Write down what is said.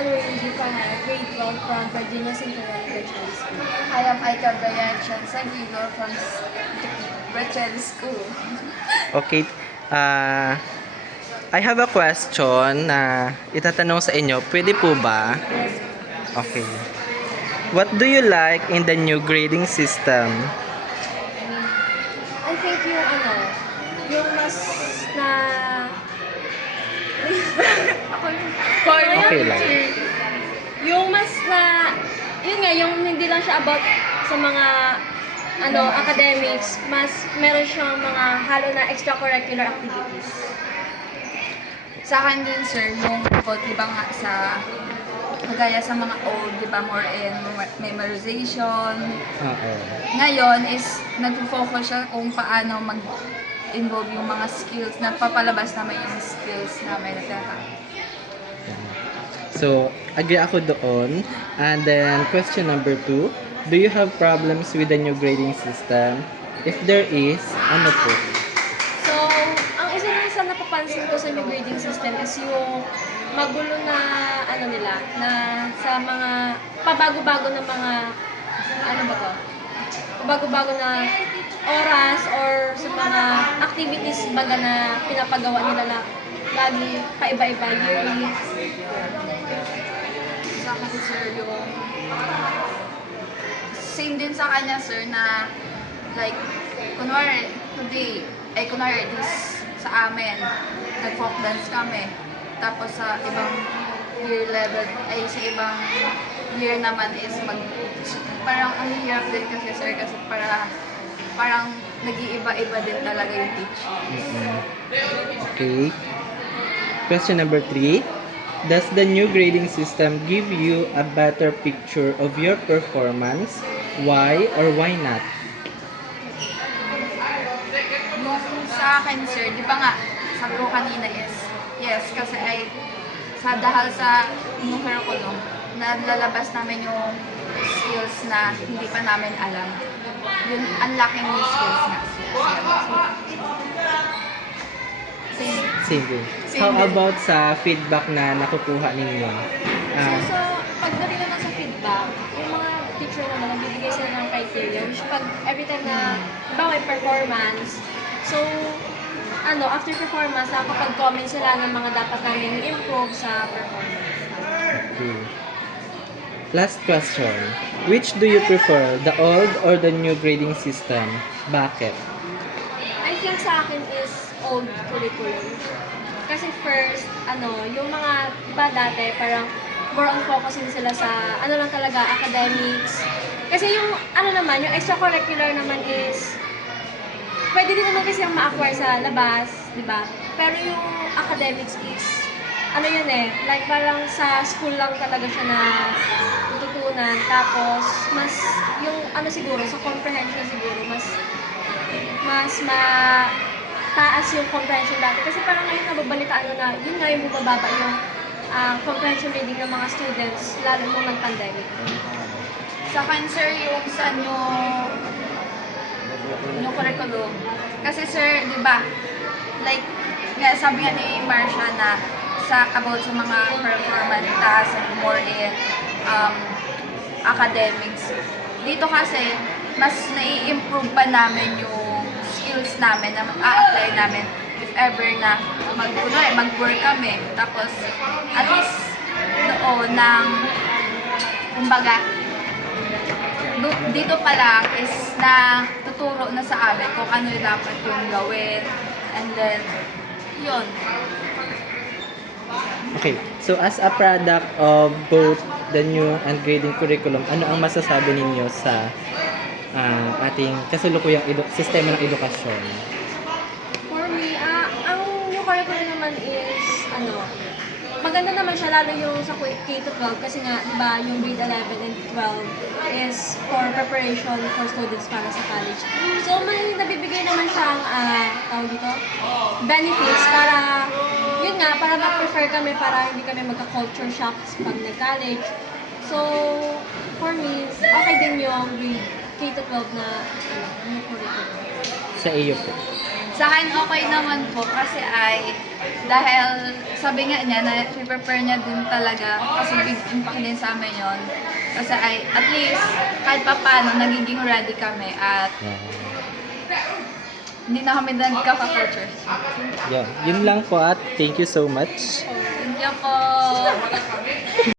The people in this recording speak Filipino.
Luigi from grade 12 from Virginia Central Elementary School. I am Aika Brian Chansaguilo from Brachel School. Okay. I have a question na itatanong sa inyo. Pwede po ba? Okay. What do you like in the new grading system? I think yung mas na... Okay lang. Yung mas na... Yun nga, yung hindi lang siya about sa mga academics, mas meron siyang mga halo na extracurricular activities. Sa akin din, sir, yung about, di ba nga sa kagaya sa mga old, di ba, more in memorization. Oo. Ngayon is nag-focus siya kung paano mag-involve yung mga skills, nagpapalabas naman yung skills namin na So, agree ako doon. And then, question number 2. Do you have problems with the new grading system? If there is, ano po? So, ang isa na sa napapansin ko sa new grading system is yung magulo na nila na sa mga pabago-bago na mga pabago-bago na oras or sa mga activities baga na pinapagawa nila na lagi paiba-iba yearly. sa akin, sir, yung same din sa kanya, sir, na like, kunwari, this sa amin, nag-folk dance kami. Tapos sa ibang year level, sa ibang year naman is parang ang hirap din kasi, sir, kasi parang nag-iiba-iba din talaga yung teaching. Okay. Question number 3. Does the new grading system give you a better picture of your performance? Why or why not? Yung sa akin, sir, di ba nga, sabi ko kanina is, yes, kasi dahil sa yung curriculum, nalalabas namin yung skills na hindi pa namin alam. Yun, unlocking new skills nga. Same. Same How din. about sa feedback na nakukuha ninyo? So, pagdating naman sa feedback, yung mga teacher naman, nagbibigay sila ng criteria, which every time na, may performance, so, after performance, nakakapag-comment sila ng mga dapat namin improve sa performance. Okay. Last question. Which do you prefer, the old or the new grading system? Bakit? I think sa akin is old curriculum. Kasi first, yung mga, diba dati, parang more on focusing sila sa, lang talaga, academics. Kasi yung, naman, yung extracurricular naman is, pwede din naman kasi yung ma-acquire sa labas, di ba? Pero yung academics is, like parang sa school lang talaga siya na tututunan. Tapos, mas, yung siguro, sa comprehension siguro, mas taas yung comprehension dati. Kasi parang ngayon nababalitaan ko na, yun nga yung bumababa yung comprehension reading ng mga students, lalo nung nag-pandemic. Sa akin, sir, yung sa new curriculum. Kasi, sir, di ba, like, sabi nga ni Marcia na about sa mga performance tasks and more in academics. Dito kasi, mas nai-improve pa namin yung skills namin na a-apply namin if ever na mag-work kami. Tapos, at least doon kumbaga, dito pa lang is na tuturo na sa amin kung ano yung dapat yung gawin. And then, yun. Okay. So, as a product of both the new and grading curriculum, ano ang masasabi ninyo sa ating kasalukuyang sistema ng edukasyon? For me, ang new curriculum naman is, maganda naman siya, lalo yung sa K-12 kasi nga, diba, yung grade 11 and 12 is for preparation for students para sa college. So, may nabibigay naman siyang, benefits para, yun nga, para ma-prefer kami, para hindi kami magka-culture shocks pag nag-college. So, for me, okay din yung grade K-12 na new curriculum. Sa iyo po. Sa akin okay naman po kasi ay dahil sabi nga niya na prepare niya din talaga kasi big impact din sa amin yun. Kasi ay at least kahit pa paano nagiging ready kami at hindi na kami nagkaka-culture. Yun lang po at thank you so much. Thank you po.